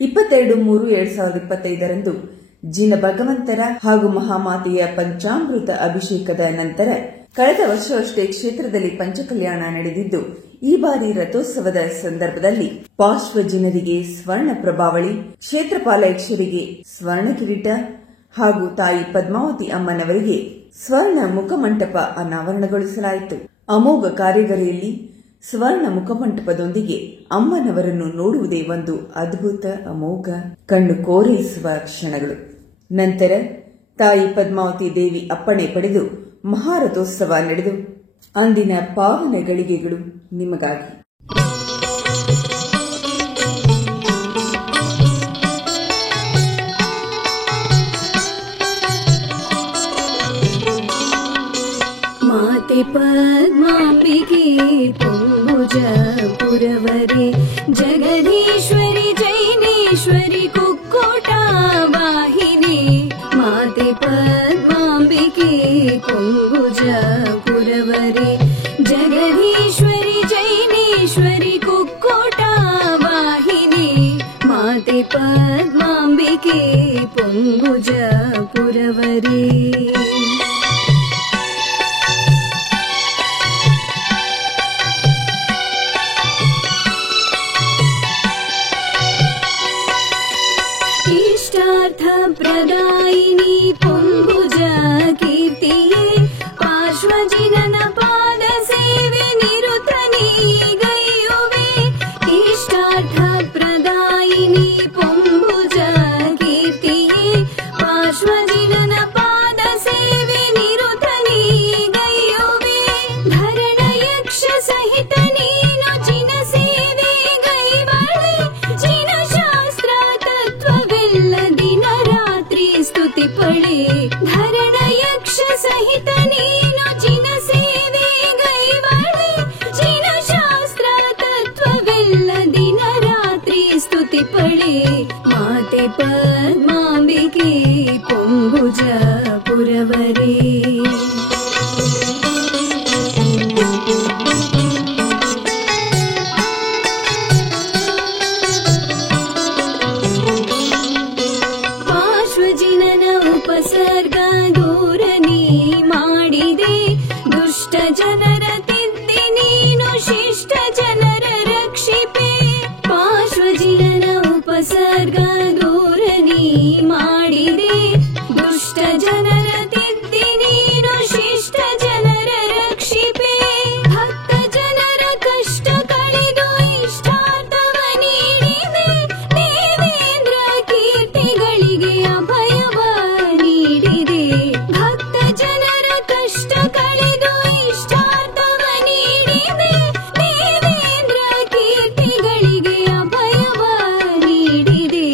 22/3/2025 ಜಿನ ಭಗವಂತರ ಹಾಗೂ ಮಹಾಮಾತೆಯ ಪಂಚಾಮೃತ ಅಭಿಷೇಕದ ನಂತರ ಕಳೆದ ವರ್ಷವಷ್ಟೇ ಕ್ಷೇತ್ರದಲ್ಲಿ ಪಂಚಕಲ್ಯಾಣ ನಡೆದಿದ್ದು, ಈ ಬಾರಿ ರಥೋತ್ಸವದ ಸಂದರ್ಭದಲ್ಲಿ ಪಾರ್ಶ್ವ ಜನರಿಗೆ ಸ್ವರ್ಣ ಪ್ರಭಾವಳಿ, ಕ್ಷೇತ್ರಪಾಲಯಕ್ಷರಿಗೆ ಸ್ವರ್ಣ ಕಿರೀಟ ಹಾಗೂ ತಾಯಿ ಪದ್ಮಾವತಿ ಅಮ್ಮನವರಿಗೆ ಸ್ವರ್ಣ ಮುಖಮಂಟಪ ಅನಾವರಣಗೊಳಿಸಲಾಯಿತು. ಅಮೋಘ ಕಾರ್ಯಗರಿಯಲ್ಲಿ ಸ್ವರ್ಣ ಮುಖಮಂಟಪದೊಂದಿಗೆ ಅಮ್ಮನವರನ್ನು ನೋಡುವುದೇ ಒಂದು ಅದ್ಭುತ, ಅಮೋಘ, ಕಣ್ಣು ಕೋರೈಸುವ ಕ್ಷಣಗಳು. ನಂತರ ತಾಯಿ ಪದ್ಮಾವತಿ ದೇವಿ ಅಪ್ಪಣೆ ಪಡೆದು ಮಹಾರಥೋತ್ಸವ ನಡೆದು ಅಂದಿನ ಪಾವನ ಗಳಿಗೆಗಳು ನಿಮಗಾಗಿ. ಮಾತೆ ಪದ್ಮಾಂಬಿಕೆ ಪೊಂಬುಜ ಪುರವರೆ ಜಗದೀಶ್ವರಿ ಜೈನೇಶ್ವರಿ ಕುಕ್ಕೋಟ ವಾಹಿನಿ. ಮಾತೆ ಪದ್ಮಾಂಬಿಕೆ ಪೊಂಬುಜ ಪುರವರೆ ಜಗದೀಶ್ವರಿ ಜೈನೇಶ್ವರಿ ಕುಕ್ಕೋಟ ವಾಹಿನಿ. ಮಾತೆ ಪದ್ಮಾಂಬಿಕೆ ಪೊಂಬುಜ ಪುರವರೆ. ಪ್ರದಾಯಿನಿ ಪೊಂಬುಜ ಕೀರ್ತಿಯೇ ಪಾರ್ಶ್ವಜಿನನ ಪಾದ ಸೇವೆ ನಿರುತ ನೀಗೈಯುವೆ. ಇಷ್ಟಾರ್ಥ ಪ್ರದಾಯಿನಿ ಪೊಂಬುಜ ಕೀರ್ತಿಯೇ ಪಾರ್ಶ್ವಜಿನನ ಪಾದ ಸೇವೆ ನಿರುತ ನೀಗೈಯುವೆ. ಭರಣ ಯಕ್ಷ ಸಹಿತ ನೀನು ಜಿನ ಸೇವೆ ಗೈಬಳೆ. ಜಿನ ಶಾಸ್ತ್ರ ತತ್ವವೆಲ್ಲ ದಿನ ಸ್ತುತಿ ಪಡೆ. ಧರಣ ಯಕ್ಷ ಸಹಿತ ನೀನು ಜಿನ ಸೇವೆ ಗೈಬಳೆ. ಜಿನ ಶಾಸ್ತ್ರ ತತ್ವವೆಲ್ಲ ದಿನ ರಾತ್ರಿ ಸ್ತುತಿ ಪಡೆ. ಮಾತೆ ಪದ್ಮಾಂಬಿಕೆ ಪೊಂಬುಜ ಪುರವರೆ. ಉಪಸರ್ಗ ದೂರ ನೀ ಮಾಡಿದೆ. ದುಷ್ಟ ಜನರ ತಿದ್ದಿ ನೀನು ಶಿಷ್ಟ ಜನರ ರಕ್ಷಿಪೆ. ಪಾರ್ಶ್ವಜಿನನ ಉಪಸರ್ಗ ದೂರ ನೀ ಮಾಡಿದೆ. ದುಷ್ಟ ಜನರ ತಿದ್ದಿ ನೀನು ಶಿಷ್ಟ ಜನರ ರಕ್ಷಿಪೆ. ಭಕ್ತ ಜನರ ಕಷ್ಟ ಕಳೆದು ಇಷ್ಟಾರ್ಥವ ನೀಡಿದೆ. ದೇವೇಂದ್ರ ಕೀರ್ತಿಗಳಿಗೆ ಅಭಯವ ನೀಡಿದೆ. ಭಕ್ತ ಜನರ ಕಷ್ಟ ಕಳೆದು ಇಷ್ಟಾರ್ಥವ ನೀಡಿದೆ. ದೇವೇಂದ್ರ ಕೀರ್ತಿಗಳಿಗೆ ಅಭಯವ ನೀಡಿದೆ.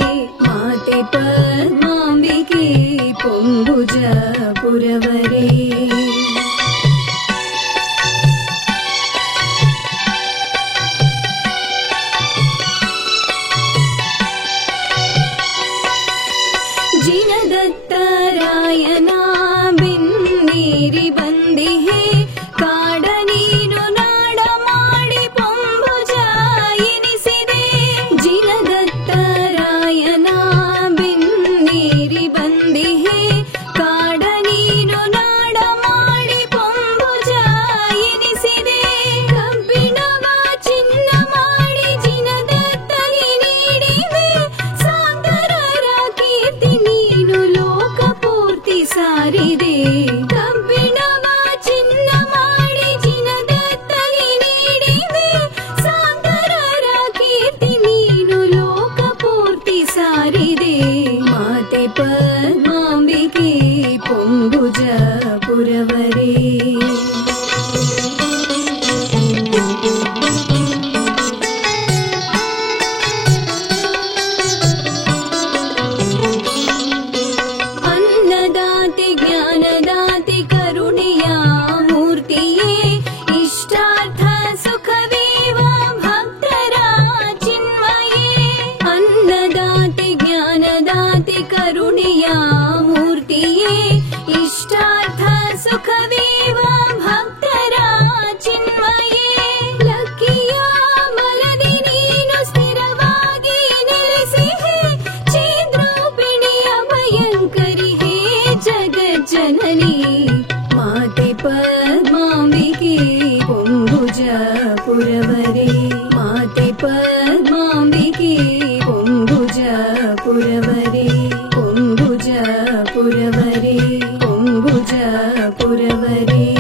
ಪುರವರೆ ಮಾತೆ ಪದ್ಮಾಂಬಿಕೆ ಪೊಂಗುಜ ಪುರವರೆ ಪೊಂಗುಜ ಪುರವರೆ ಪೊಂಗುಜ ಪುರವರೆ